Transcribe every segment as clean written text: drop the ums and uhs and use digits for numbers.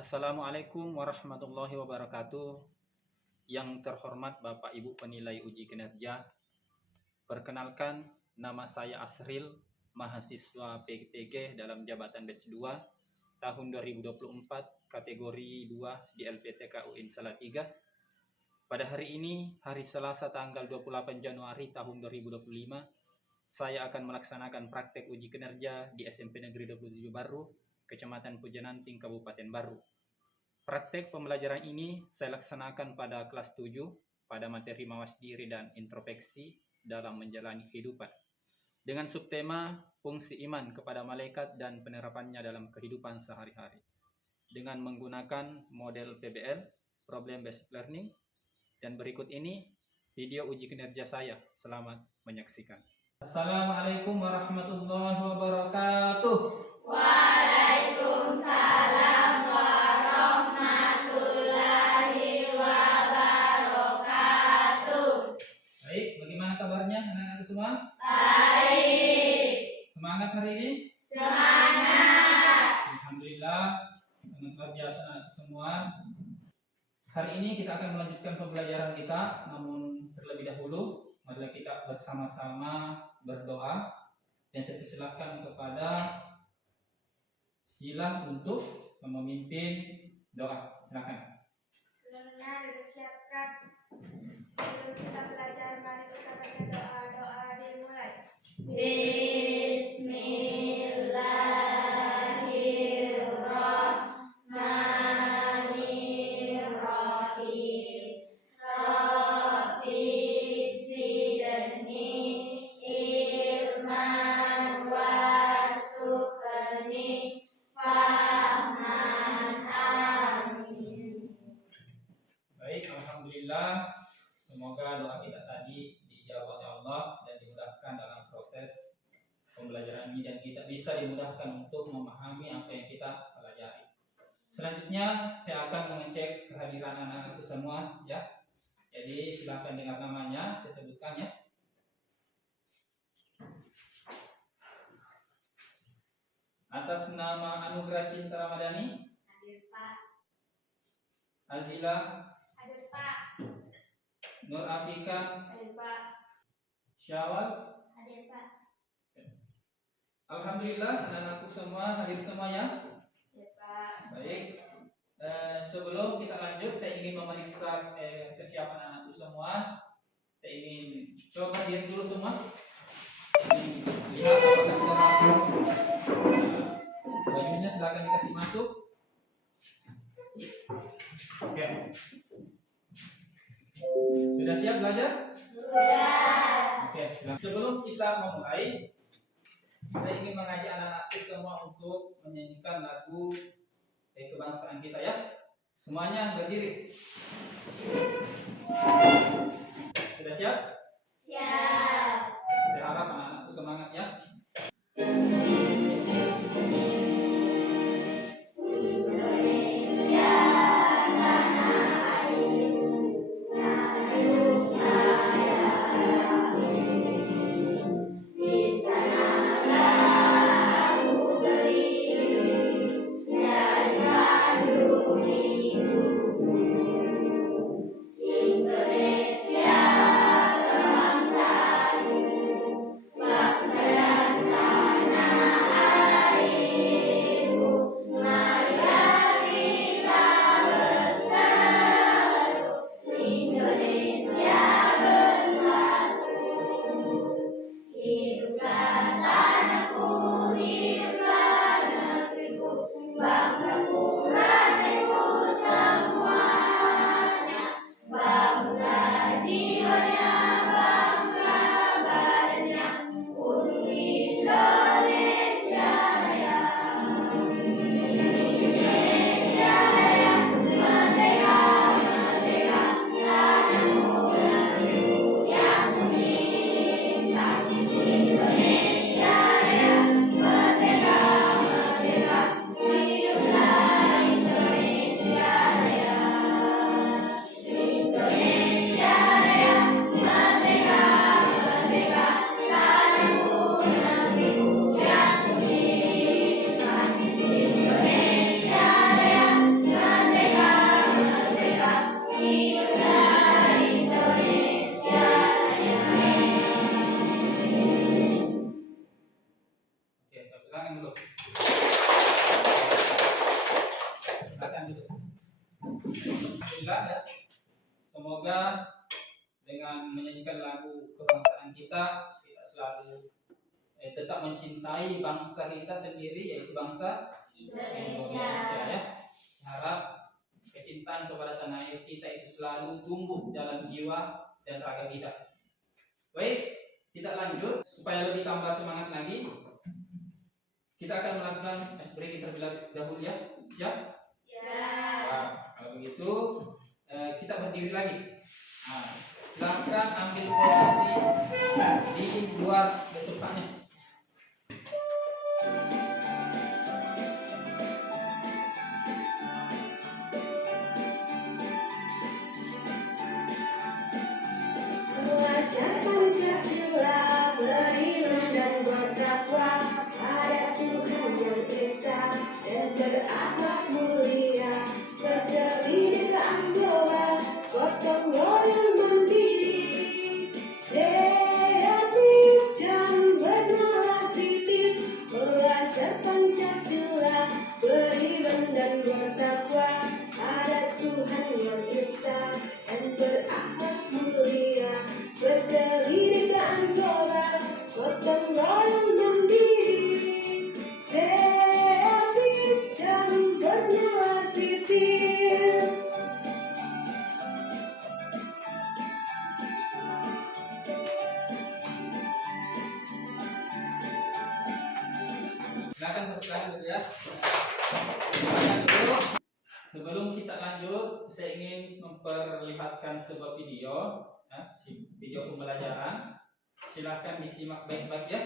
Assalamualaikum warahmatullahi wabarakatuh. Yang terhormat Bapak Ibu penilai uji kinerja, perkenalkan nama saya Asril, mahasiswa PTG dalam jabatan batch 2 tahun 2024 kategori 2 di LPTK UIN Salatiga. Pada hari ini, hari Selasa tanggal 28 Januari tahun 2025, saya akan melaksanakan praktek uji kinerja di SMP Negeri 27 Baru, Kecamatan Pujananting, Kabupaten Baru. Praktek pembelajaran ini saya laksanakan pada kelas 7 pada materi mawas diri dan introspeksi dalam menjalani kehidupan. Dengan subtema fungsi iman kepada malaikat dan penerapannya dalam kehidupan sehari-hari. Dengan menggunakan model PBL, Problem Based Learning. Dan berikut ini video uji kinerja saya. Selamat menyaksikan. Assalamualaikum warahmatullahi wabarakatuh. Waalaikumsalam warahmatullahi wabarakatuh. Baik, bagaimana kabarnya anak-anak semua? Baik. Semangat hari ini? Semangat. Alhamdulillah, sangat luar biasa anak semua. Hari ini kita akan melanjutkan pembelajaran kita, namun terlebih dahulu marilah kita bersama-sama berdoa dan saya persilakan kepada Sila untuk memimpin doa. Silakan. Sebenarnya disiapkan. Sebelum kita belajar, mari kita baca doa dimulai. Bismillahirrahmanirrahim. Rabbi zidni ilman warzuqni fahman. Amin. Baik, alhamdulillah. Semoga doa kita tadi dijawab oleh Allah dan dimudahkan dalam proses pembelajaran ini dan kita bisa dimudahkan untuk memahami apa yang kita pelajari. Selanjutnya saya akan mengecek kehadiran anak-anakku semua ya. Jadi silakan dengar namanya, saya sebutkan ya. Atas nama Anugerah Cinta Ramadhani, Hadir Pak. Azila, Hadir Pak. Nur Afika, Hadir Pak. Syawal. Hadir Pak. Alhamdulillah anak-anakku semua hadir semua ya. Hadir Pak. Baik. Sebelum kita lanjut, saya ingin memeriksa kesiapan anakku semua. Saya ingin coba diri dulu semua. Ingin lihat apakah sudah masuk. Bajunya silakan dikasih masuk. Oke. Sudah siap belajar? Sudah. Oke. Sebelum kita memulai, saya ingin mengajak anak-anakku semua untuk menyanyikan lagu kebangsaan kita ya. Semuanya berdiri. Sudah siap? Siap. Saya harap anak-anakku semangat ya. Indonesia tanah airku, tanah ayahku. Di sanalah aku berdiri dan kandung hidupku. Indonesia kebangsaanku, bangsa Alhamdulillah ya. Semoga dengan menyanyikan lagu kebangsaan kita, kita selalu tetap mencintai bangsa kita sendiri, yaitu bangsa Indonesia ya. Harap kecintaan kepada tanah air kita itu selalu tumbuh dalam jiwa dan raga kita. Baik, kita lanjut supaya lebih tambah semangat lagi. Kita akan melakukan ice breaking terlebih dahulu ya. Siap? Nah, kalau begitu kita berdiri lagi. Nah, silakan ambil posisi di luar bentukannya. Belajar Pancasila, beriman dan bertakwa pada Tuhan Yang Esa dan berakhlak mulia, berkebinekaan global, gotong royong mandiri, kreatif dan bernalar kritis. Belajar Pancasila, beriman dan bertakwa pada Tuhan Yang Esa dan berakhlak mulia, berkebinekaan global, gotong royong mandiri, kreatif dan bernalar kritis. Silakan teruskan dulu ya. Silakan dulu. Sebelum kita lanjut, saya ingin memperlihatkan sebuah video, ya, video pembelajaran. Silakan disimak baik-baik ya.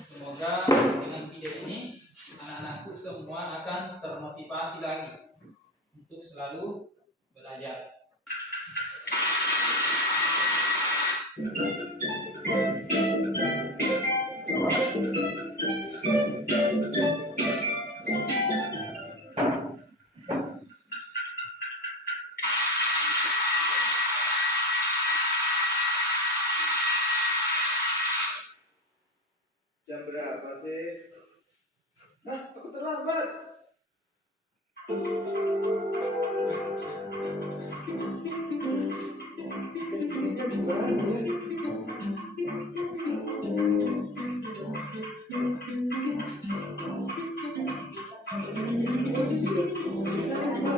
Semoga dengan video ini anak-anakku semua akan termotivasi lagi untuk selalu belajar. Jam berapa sih? Hah, aku terlambat. Ini jam berapa ya? Oh iya, kita lupa.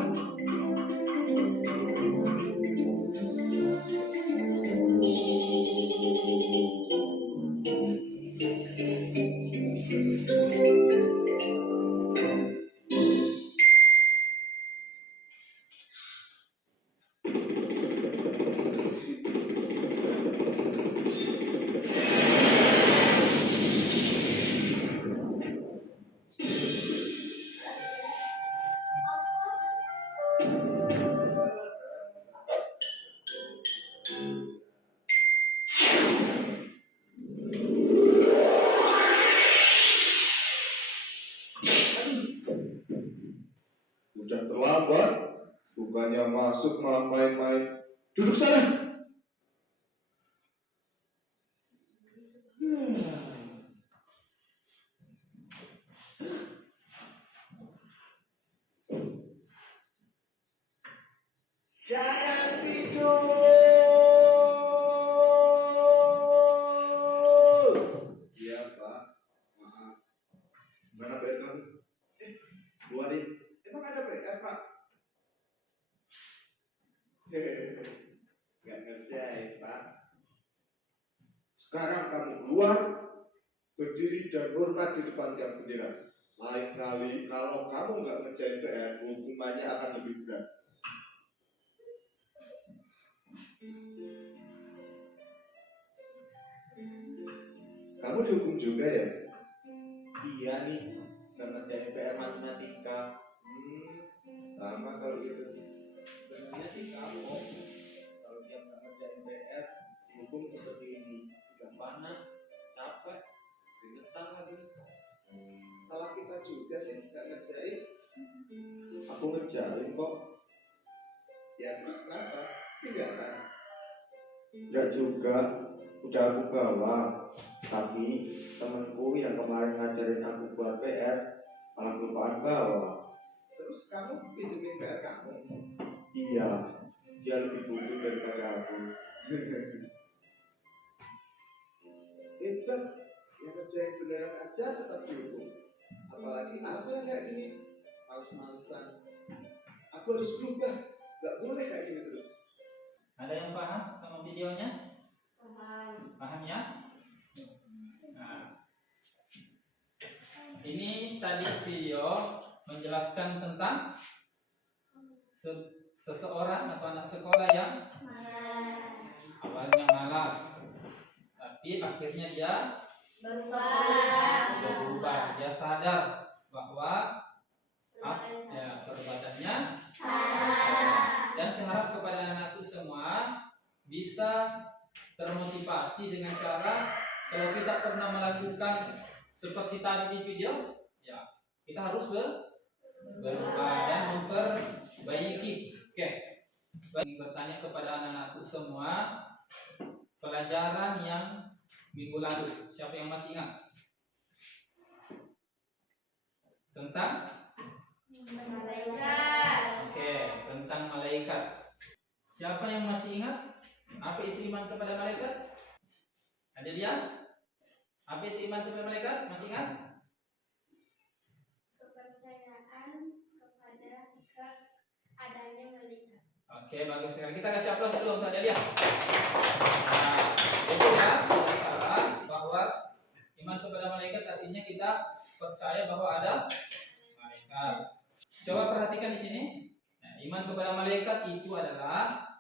Udah terlambat, bukannya masuk malah main-main. Duduk sana. Jangan tidur. Iya Pak, maaf. Mana PR kamu? Keluarin. Emang ada PR Pak? Gak ngerjain Pak. Sekarang kamu keluar, berdiri dan hormat di depan tiang bendera. Lain kali kalau kamu nggak ngerjain PR, hukumannya akan lebih berat. Kamu dihukum juga ya? Iya nih, nggak ngerjain PR matematika. Sama kalau gitu. Sebenarnya sih kamu, kalau dia nggak ngerjain PR, dihukum seperti ini. Udah panas, capek, keringetan lagi. Salah kita juga sih nggak ngerjain. Aku ngerjain kok. Ya terus kenapa? Tinggalan. Nggak juga, udah aku bawa. Tapi temenku yang kemarin ngajarin aku buat PR malah kelupaan bawa. Terus kamu pinjemin PR kamu? Iya, iya, dia lebih bodoh daripada aku. Intan, yang ngerjain beneran aja tetap dihukum. Apalagi aku yang kayak gini, males-malesan. Aku harus berubah, gak boleh kayak gini terus. Ada yang paham sama videonya? Paham ya? Nah, ini tadi video menjelaskan tentang seseorang atau anak sekolah yang awalnya malas, tapi akhirnya dia berubah. Dia sadar bahwa perbuatannya dan saya harap kepada anakku semua bisa termotivasi dengan cara, kalau kita pernah melakukan seperti tadi di video, ya kita harus berubah dan memperbaiki. Oke, ingin bertanya kepada anak-anakku semua, pelajaran yang minggu lalu, siapa yang masih ingat tentang Oke, tentang malaikat. Siapa yang masih ingat apa itu iman kepada malaikat? Ada dia? Apa itu iman kepada malaikat? Masih ingat? Kepercayaan kepada adanya malaikat. Oke, bagus sekali. Kita kasih aplaus dulu untuk Adelia. Nah, itu ya masalah bahwa iman kepada malaikat artinya kita percaya bahwa ada malaikat. Coba perhatikan di sini. Nah, iman kepada malaikat itu adalah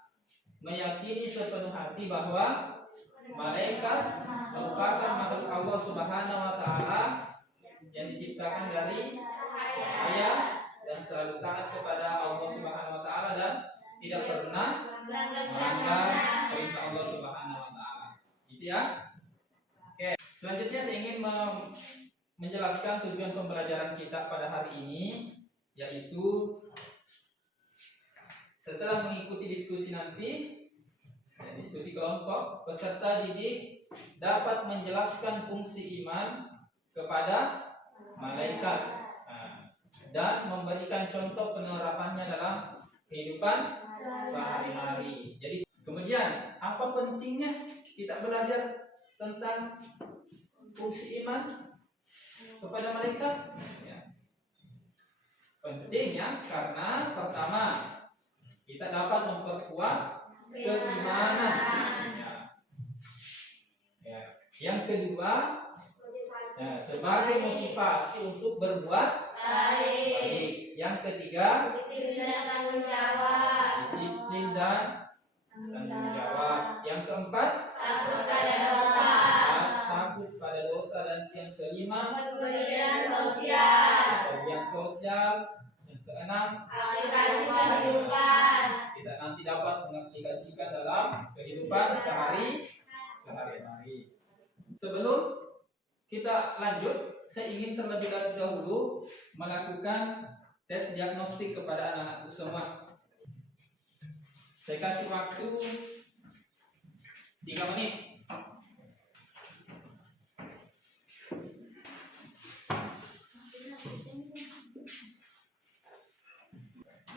meyakini sepenuh hati bahwa malaikat merupakan makhluk Allah Subhanahu wa taala yang diciptakan dari cahaya dan selalu taat kepada Allah Subhanahu wa taala dan tidak pernah melanggar perintah Allah Subhanahu wa taala. Gitu ya. Oke, selanjutnya saya ingin menjelaskan tujuan pembelajaran kita pada hari ini, yaitu setelah mengikuti diskusi nanti, diskusi kelompok, peserta didik dapat menjelaskan fungsi iman kepada malaikat dan memberikan contoh penerapannya dalam kehidupan sehari-hari. Jadi kemudian apa pentingnya kita belajar tentang fungsi iman kepada malaikat? Pentingnya karena pertama, kita dapat memperkuat keimanan. Yang kedua, sebagai motivasi untuk berbuat baik. Yang ketiga, disiplin dan tanggung jawab. Yang keempat, takut pada dosa. Dan yang kelima, kepedulian sosial. Yang keenam, aplikasi kehidupan. Kita nanti dapat mengaplikasikan dalam kehidupan sehari-hari. Sebelum kita lanjut, saya ingin terlebih dahulu melakukan tes diagnostik kepada anak-anakku semua. Saya kasih waktu 3 menit.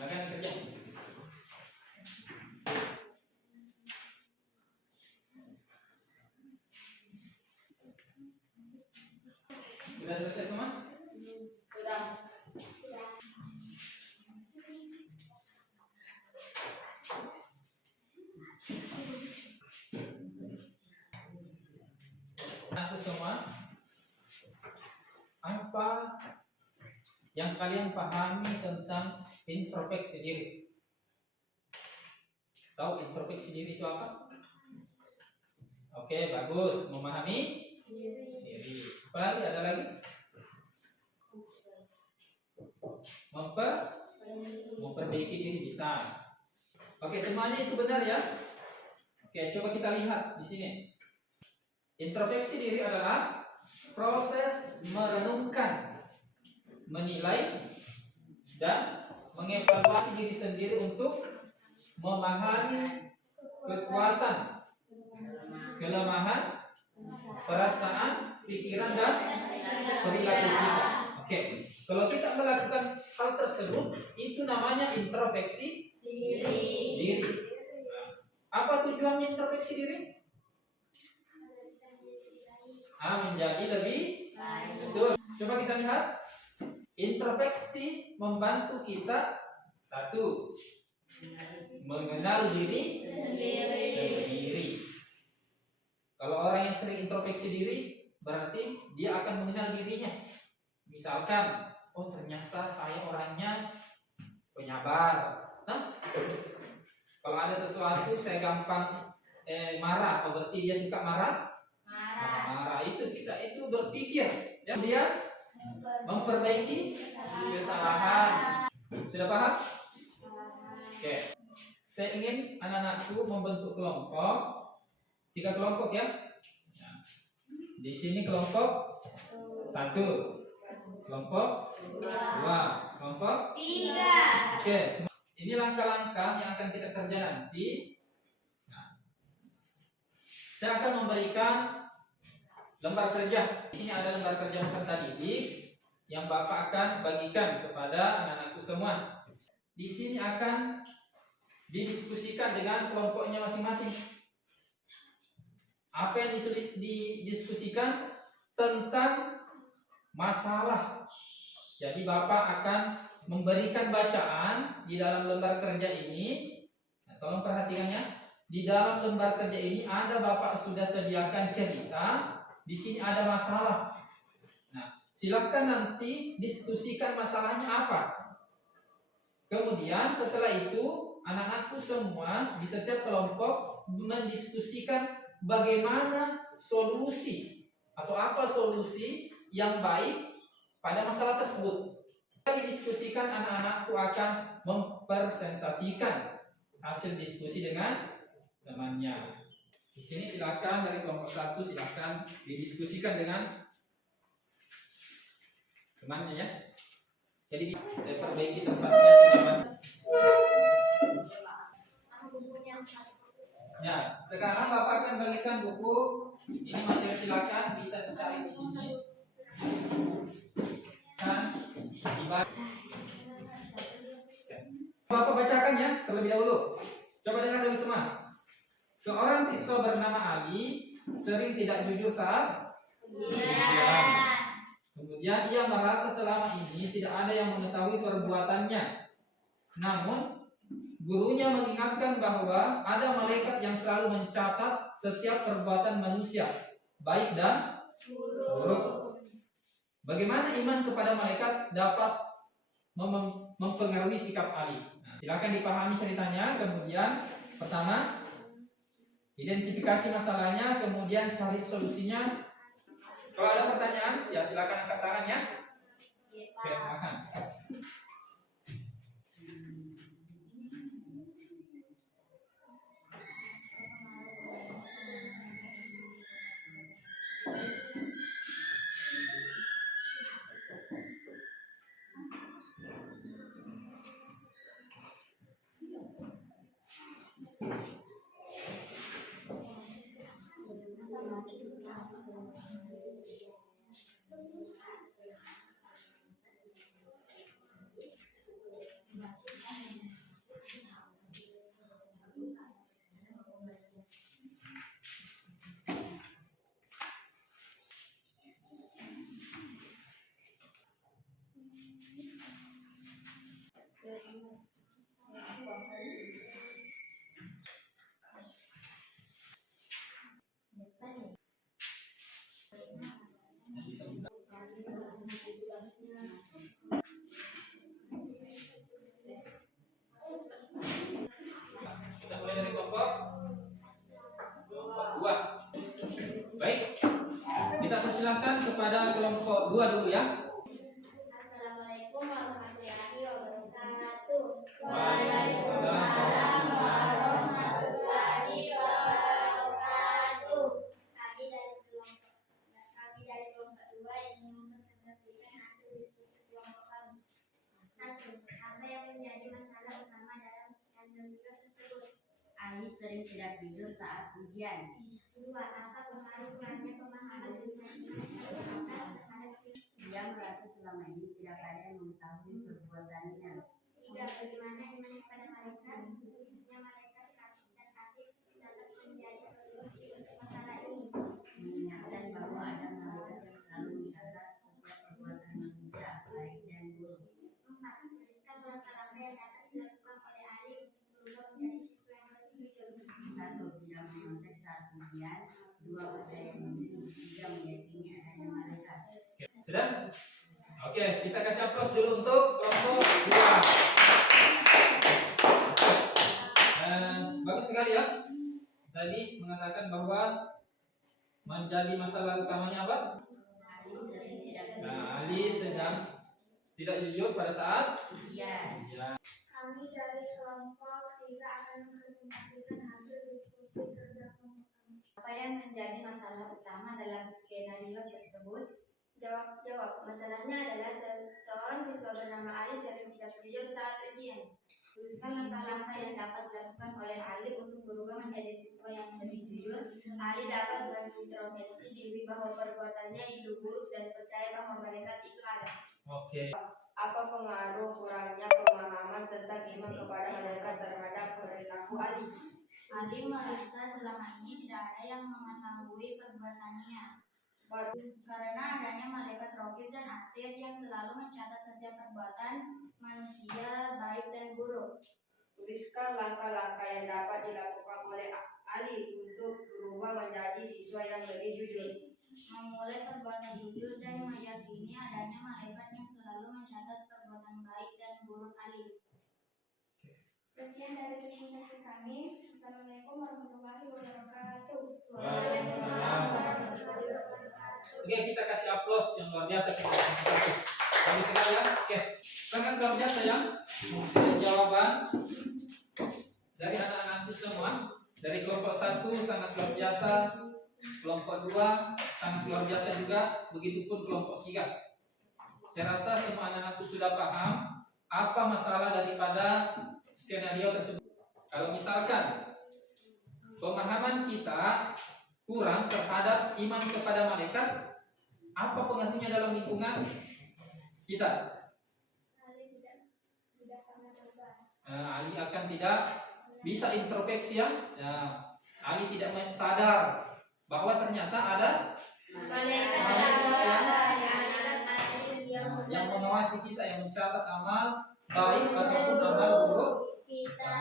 Silakan kerja. Sudah selesai semua? Sudah. Aku semua, apa yang kalian pahami tentang introspeksi diri? Tahu introspeksi diri itu apa? Oke, bagus. Memahami diri. Apa lagi? Ada lagi? Memperbaiki diri bisa. Oke, semuanya itu benar ya? Oke, coba kita lihat di sini. Introspeksi diri adalah proses merenungkan, menilai, dan mengevaluasi diri sendiri untuk memahami kekuatan, kelemahan, perasaan, pikiran, dan perilaku kita. Oke, kalau kita melakukan hal tersebut, itu namanya introspeksi Diri. Nah, apa tujuan introspeksi diri? Menjadi lebih betul. Coba kita lihat. Introspeksi membantu kita satu, mengenal diri sendiri. Kalau orang yang sering introspeksi diri, berarti dia akan mengenal dirinya. Misalkan, oh ternyata saya orangnya penyabar. Nah, kalau ada sesuatu saya gampang marah, oh berarti dia suka marah. Marah itu kita itu berpikir, ya dia memperbaiki kesalahan. Sudah paham? Oke. Saya ingin anak-anakku membentuk kelompok. 3 kelompok ya. Nah, di sini kelompok 1, kelompok 2, kelompok 3. Oke. Ini langkah-langkah yang akan kita kerja nanti. Nah, saya akan memberikan lembar kerja. Di sini ada lembar kerja peserta didik yang Bapak akan bagikan kepada anak-anakku semua. Di sini akan didiskusikan dengan kelompoknya masing-masing. Apa yang didiskusikan tentang masalah. Jadi Bapak akan memberikan bacaan di dalam lembar kerja ini. Nah, tolong perhatikannya. Di dalam lembar kerja ini ada Bapak sudah sediakan cerita. Di sini ada masalah. Nah, silakan nanti diskusikan masalahnya apa. Kemudian setelah itu anak-anakku semua di setiap kelompok mendiskusikan bagaimana solusi atau apa solusi yang baik pada masalah tersebut. Didiskusikan, anak-anakku akan mempresentasikan hasil diskusi dengan temannya. Di sini silakan dari kelompok 1 silakan didiskusikan dengan temannya ya. Jadi perbaiki tempatnya sejaman. Ya, sekarang Bapak akan bagikan buku. Ini materi silakan bisa dicari di sini. Dan Bapak bacakan ya terlebih dahulu. Coba dengar dulu semua. Seorang siswa bernama Ali sering tidak jujur saat ujian. Kemudian ia merasa selama ini tidak ada yang mengetahui perbuatannya. Namun gurunya mengingatkan bahwa ada malaikat yang selalu mencatat setiap perbuatan manusia, baik dan buruk. Bagaimana iman kepada malaikat dapat mempengaruhi sikap Ali? Nah, silakan dipahami ceritanya. Kemudian pertama, identifikasi masalahnya, kemudian cari solusinya. Kalau ada pertanyaan, ya silakan angkat tangan ya. Oke, silakan. Kita mulai dari kelompok 2. Baik, kita persilahkan kepada kelompok 2 dulu ya. Assalamualaikum warahmatullahi wabarakatuh. Waalaikumsalam warahmatullahi wabarakatuh. Kami dari kelompok 2 yang mempresentasikan hasil diskusi kelompok kami. 1. Apa yang menjadi masalah utama dalam skenario tersebut? Ali sering tidak tidur saat ujian. 2. Apa pengaruh kurangnya pemahaman terhadap Dia merasa selama ini tidak ada yang mengetahui perbuatannya. 3. Bagaimana iman kepada malaikat? yang dapat dilakukan oleh ahli untuk berubah menjadi siswa yang lebih jujur? 1. Tidak menyontek saat ujian. 2. Percaya diri. 3. Meyakini adanya malaikat. Sudah? Oke, kita kasih aplaus dulu untuk kelompok 2. Bagus sekali ya. Tadi mengatakan bahwa menjadi masalah utamanya apa? Ali sering tidak Nah, Ali sedang tidak jujur pada saat ujian. ujian. Kami dari kelompok 3 akan mempresentasikan hasil diskusi kerja kelompok kami. Apa yang menjadi masalah utama dalam skenario tersebut? Jawab. Masalahnya adalah seorang siswa bernama Ali sering tidak jujur saat ujian. Teruskan langkah-langkah yang dapat dilakukan oleh Ali untuk berubah menjadi siswa yang lebih jujur. Ali dapat mengintrospeksi diri bahwa perbuatannya itu buruk dan percaya bahwa malaikat itu ada. Oke. Apa pengaruh kurangnya pemahaman tentang iman kepada malaikat terhadap perilaku Ali? Ali merasa selama ini tidak ada yang mengetahui perbuatannya. Karena adanya malaikat raqib dan atid yang selalu mencatat setiap perbuatan manusia baik dan buruk. Tuliskan langkah-langkah yang dapat dilakukan oleh Ali untuk berubah menjadi siswa yang lebih jujur. Memulai perbuatan jujur dan meyakini adanya malaikat yang selalu mencatat perbuatan baik dan buruk Ali. Sekian dari presentasi kami. Assalamualaikum warahmatullahi wabarakatuh. Waalaikumsalam warahmatullahi wabarakatuh. Oke, kita kasih aplaus yang luar biasa kita. Bagus sekali ya. Oke, sangat luar biasa ya. Jawaban dari anak-anak itu semua. Dari kelompok 1 sangat luar biasa, kelompok 2 sangat luar biasa juga, begitupun kelompok 3. Saya rasa semua anak-anak itu sudah paham apa masalah daripada skenario tersebut. Kalau misalkan pemahaman kita kurang terhadap iman kepada malaikat, apa pengaruhnya dalam lingkungan kita? Ali akan tidak bisa introspeksi ya. Ali tidak sadar bahwa ternyata ada yang mengawasi kita, yang mencatat amal baik ataupun amal buruk kita.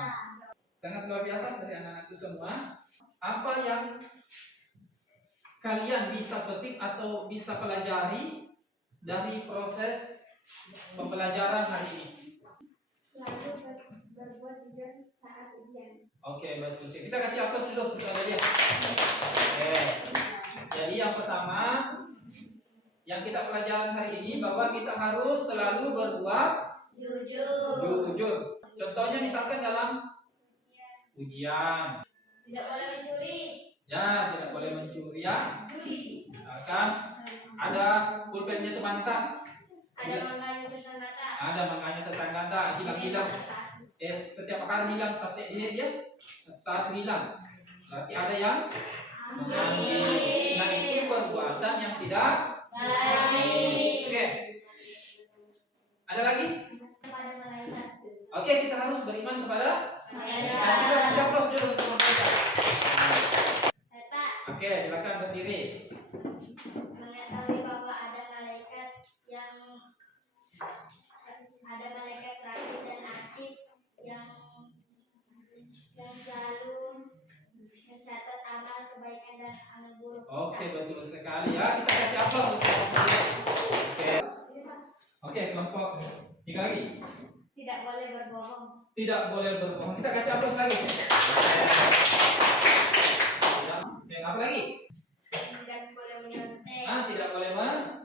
Sangat luar biasa dari anak-anak itu semua. Apa yang kalian bisa petik atau bisa pelajari dari proses pembelajaran hari ini? Lalu berbuat jujur saat ujian. Oke, betul sih. Kita kasih aplaus dulu kepada dia. Oke. Jadi yang pertama yang kita pelajaran hari ini bahwa kita harus selalu berbuat jujur. Contohnya misalkan dalam ujian. Tidak boleh mencuri. Ya, tidak boleh mencuri ya. Misalkan ada pulpennya teman tak. Ada manganya tetangga. Ada manganya tetangga hilang-hilang. Setiap kali hilang tasnya dia saat hilang. Berarti ada yang mengambil. Nah, itu perbuatan yang tidak baik. Oke. Ada lagi? Kepada malaikat. Oke, kita harus beriman kepada Malaikat. Nah, kita kasih aplaus dulu untuk mereka. Pak, Oke, silakan berdiri. mengetahui bahwa ada malaikat raqib dan atid yang selalu mencatat amal kebaikan dan amal buruk. Oke, betul sekali ya. Kita kasih aplaus untuk mereka. Oke. Oke, kelompok 3 lagi. Tidak boleh berbohong. Tidak boleh berbohong. Kita kasih aplaus lagi. Oke, apa lagi? Tidak boleh menyontek. Tidak boleh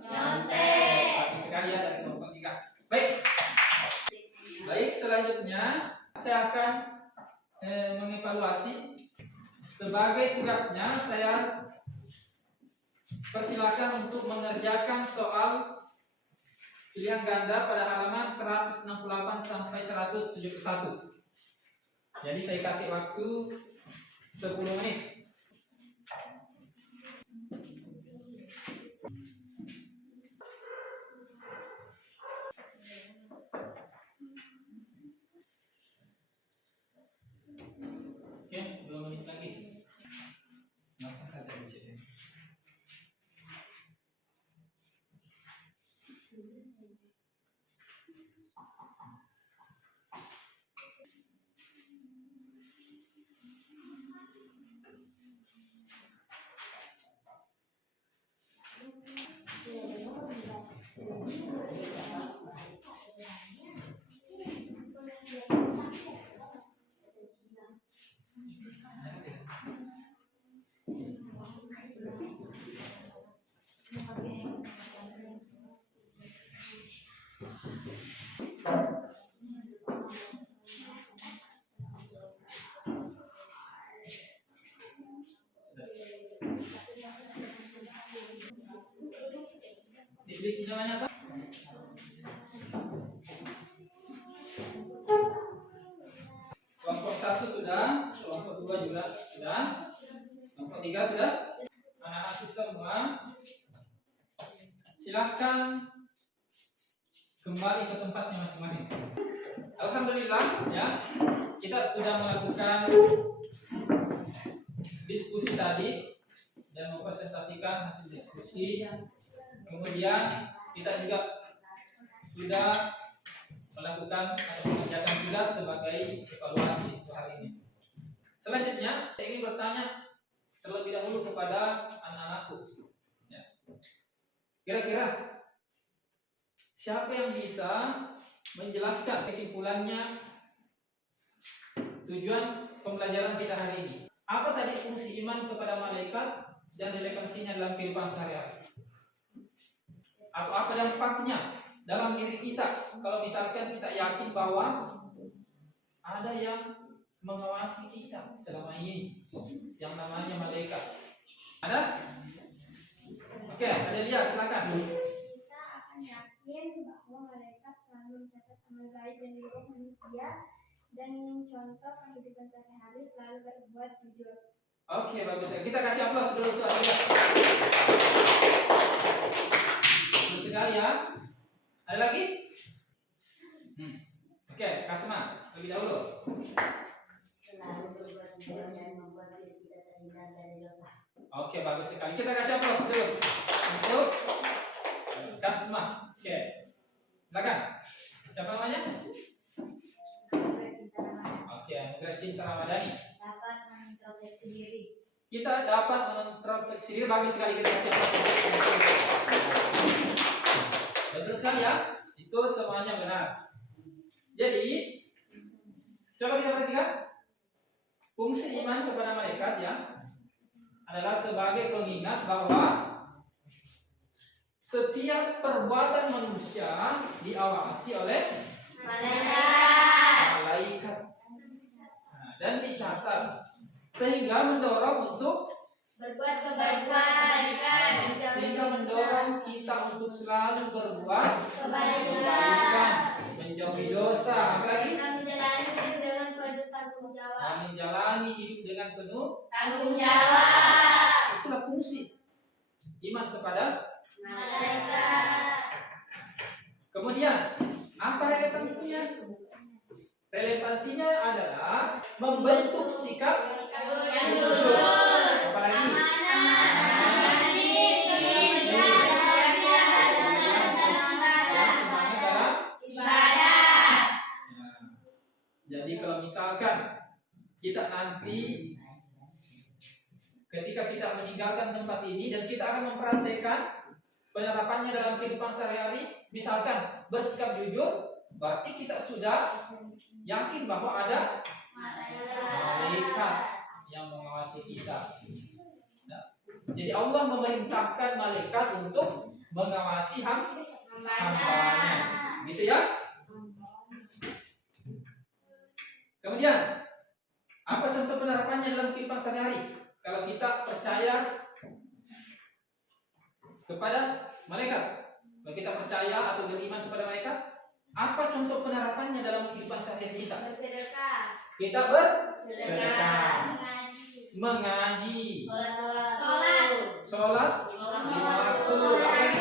Nyontek. Bagus sekali ya dari kelompok 3. Baik, selanjutnya saya akan mengevaluasi. Sebagai tugasnya saya persilakan untuk mengerjakan soal pilihan ganda pada halaman 168 sampai 171. Jadi saya kasih waktu 10 menit. Oke, 2 menit lagi. Apa kata Bucet? Tulis namanya apa? Kelompok 1 sudah, kelompok 2 juga sudah, kelompok 3 sudah. Anak-anakku semua, silahkan kembali ke tempatnya masing-masing. Alhamdulillah ya, kita sudah melakukan diskusi tadi dan mempresentasikan hasil diskusi. Kemudian kita juga sudah melakukan atau mengerjakan juga sebagai evaluasi untuk hari ini. Selanjutnya, saya ingin bertanya terlebih dahulu kepada anak-anakku. Ya. Kira-kira siapa yang bisa menjelaskan kesimpulannya tujuan pembelajaran kita hari ini? Apa tadi fungsi iman kepada malaikat dan relevansinya dalam kehidupan sehari-hari? Atau apa dampaknya dalam diri kita kalau misalkan kita yakin bahwa ada yang mengawasi kita selama ini yang namanya malaikat? Ada? Oke, ada lihat silakan. Kita akan yakin bahwa malaikat selalu mencatat amal baik dan buruk manusia dan mencontoh kehidupan sehari-hari selalu berbuat jujur. Oke, bagus. Kita kasih aplaus dulu untuk Alia. Bagus sekali ya. Ada lagi? Oke, Kasma, lebih dahulu. Selalu berbuat jujur dan membuat diri kita terhindar dari dosa. Oke, bagus sekali. Kita kasih aplaus dulu untuk Kasma. Oke, silakan. Siapa namanya? Oke, Anugerah Cinta Ramadhani. Dapat mengintrospeksi diri. Kita dapat mengintrospeksi diri. Bagus sekali, kita kasih aplaus. Betul sekali ya. Itu semuanya benar. Jadi, coba kita perhatikan fungsi iman kepada malaikat ya adalah sebagai pengingat bahwa setiap perbuatan manusia diawasi oleh malaikat. Nah, dan dicatat sehingga mendorong untuk Berbuat kebaikan. sehingga mendorong kita untuk selalu berbuat Kebaikan. menjauhi dosa, apalagi Menjalani hidup dengan penuh tanggung jawab. menjalani hidup dengan penuh. Tanggung jawab. Itulah fungsi iman kepada. Malaikat. Kemudian apa relevansinya? Relevansinya adalah membentuk sikap Yang jujur. jujur. Apalagi Amanah. Disiplin. yang semangat dalam. Ibadah. Nah, jadi kalau misalkan kita nanti ketika kita meninggalkan tempat ini dan kita akan mempraktekkan penerapannya dalam kehidupan sehari-hari, misalkan bersikap jujur, berarti kita sudah yakin bahwa ada malaikat yang mengawasi kita. Nah, jadi Allah memerintahkan malaikat untuk mengawasi hambanya, gitu ya. Kemudian, apa contoh penerapannya dalam kehidupan sehari-hari? Kalau kita percaya kepada malaikat, kalau kita percaya atau beriman kepada malaikat, apa contoh penerapannya dalam kehidupan sehari-hari kita? Bersedekah. Kita bersedekah, mengaji, Sholat. sholat lima waktu, apalagi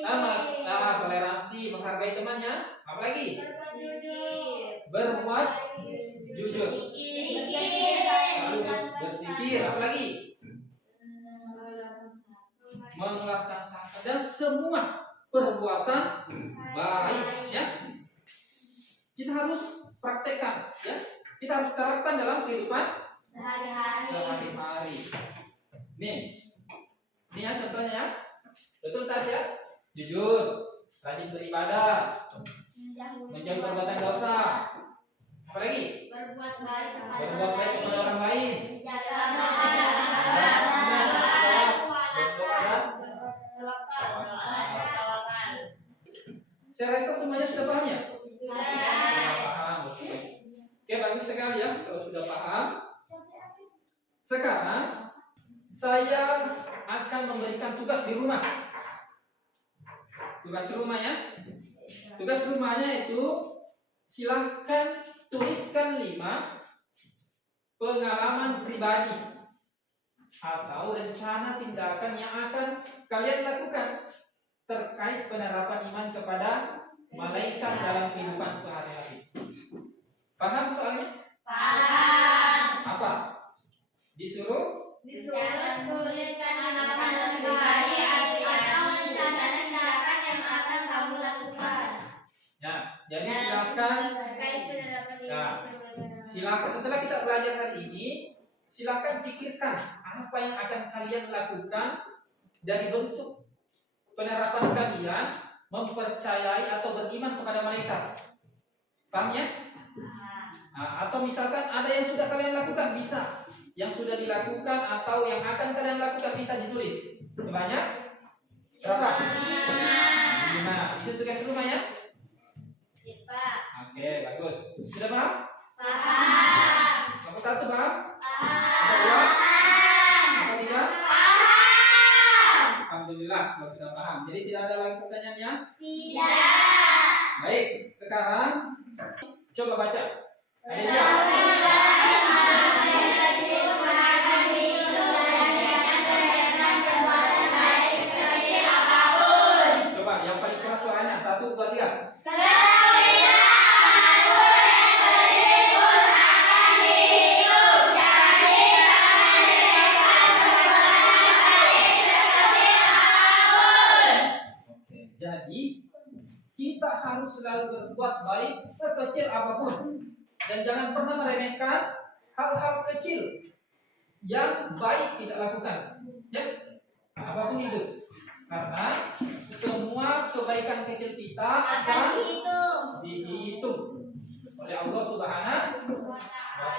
Toleransi. toleransi, menghargai temannya, apalagi Berbuat berbuat jujur. jujur, selalu berpikir, apalagi mengeluarkan zakat dan semua perbuatan baik ya. Kita harus praktekkan ya. Kita harus terapkan dalam kehidupan sehari-hari. Nih ya contohnya ya. Betul tadi ya. Jujur, rajin beribadah, menjauhi perbuatan dosa. Apalagi Berbuat baik berbuat baik kepada orang lain. Menjaga Saya rasa semuanya sudah paham ya? Paham. Oke, bagus sekali ya kalau sudah paham. Sekarang saya akan memberikan tugas di rumah. Tugas rumah ya. Tugas rumahnya itu silahkan tuliskan 5 pengalaman pribadi atau rencana tindakan yang akan kalian lakukan terkait penerapan iman kepada malaikat dalam kehidupan sehari-hari. Paham soalnya? Paham. Apa? Disuruh Disuruh tuliskan pengalaman pribadi atau rencana tindakan yang akan kamu lakukan. ya. Jadi silakan Terkait penerapan Ya. silakan setelah kita belajar hari ini, silakan pikirkan apa yang akan kalian lakukan dari bentuk penerapan kalian mempercayai atau beriman kepada malaikat. Paham ya? Nah, atau misalkan ada yang sudah kalian lakukan, bisa. Yang sudah dilakukan atau yang akan kalian lakukan bisa ditulis. Sebanyak berapa? 5. Itu tugas rumah ya? Pak. Oke, bagus. Sudah paham? Paham. Apa satu paham? Apa Paham. dua? Apa tiga? Paham. Alhamdulillah kalau sudah paham. Jadi tidak ada lagi pertanyaannya? Tidak. Baik, sekarang coba baca. Ada dia? Coba yang paling keras suaranya. 1, 2, 3. Oke, jadi kita harus selalu berbuat baik sekecil apapun dan jangan pernah meremehkan hal-hal kecil yang baik tidak lakukan, ya, apapun itu, karena semua kebaikan kecil kita akan dihitung oleh Allah Subhanahu wa Ta'ala.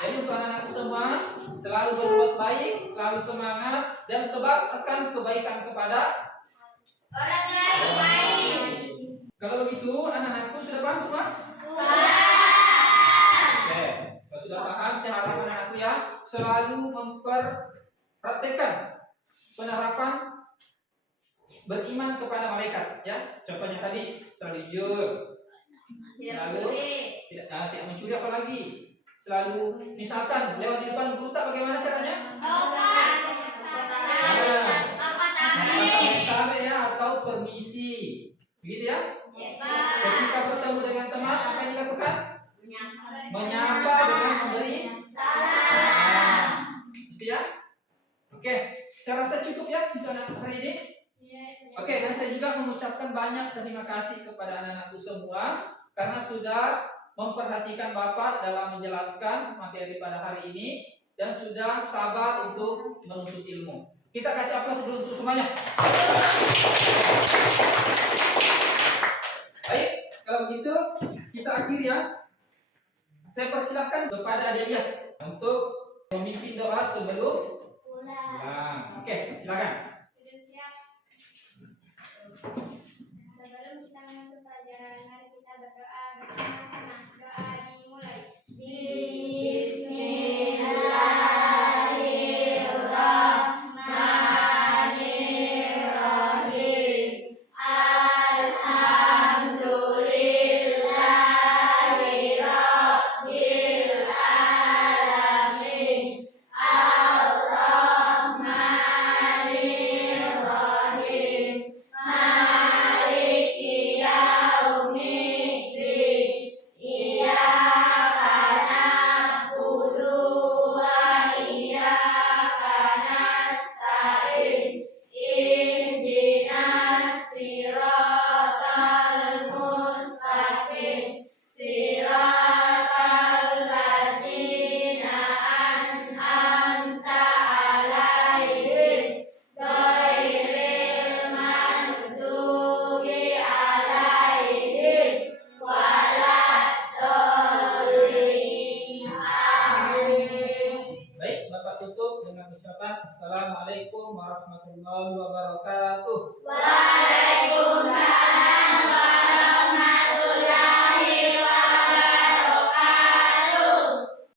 Jadi untuk anak-anakku semua selalu berbuat baik, selalu semangat dan sebarkan kebaikan kepada Orang lain. Kalau begitu anak-anakku sudah paham semua? Oke, kalau sudah paham, saya harap anak-anakku ya selalu memperhatikan penerapan beriman kepada malaikat, ya. Contohnya tadi selalu jujur, selalu tidak mencuri, apalagi selalu misalkan lewat di depan guru tak bagaimana caranya? Kami ya atau permisi, begitu ya? Ketika bertemu dengan teman apa yang dilakukan? Menyapa dengan memberi salam, gitu ya? Oke, saya rasa cukup ya untuk anak hari ini. Oke, dan saya juga mengucapkan banyak terima kasih kepada anak-anakku semua karena sudah memperhatikan Bapak dalam menjelaskan materi pada hari ini dan sudah sabar untuk menuntut ilmu. Kita kasih aplaus dulu untuk semuanya. Baik, kalau begitu kita akhiri ya. Saya persilahkan kepada Adelia untuk memimpin doa sebelum pulang. Oke, silakan. Sebelum kita masuk pelajaran, mari kita berdoa bersama-sama. Doa dimulai. Bismillahirrahmanirrahim. Alhamdulillahirabbil alamin. Ar-Rahmanirrahim. Maliki yaumiddin. Iyyaka na'budu wa iyyaka nasta'in. Ihdinas siratal mustaqim. Siratal ladzina an'amta 'alaihim ghairil maghdubi 'alaihim waladdallin. Amin. Baik, Bapak tutup dengan ucapan Assalamualaikum warahmatullahi wabarakatuh.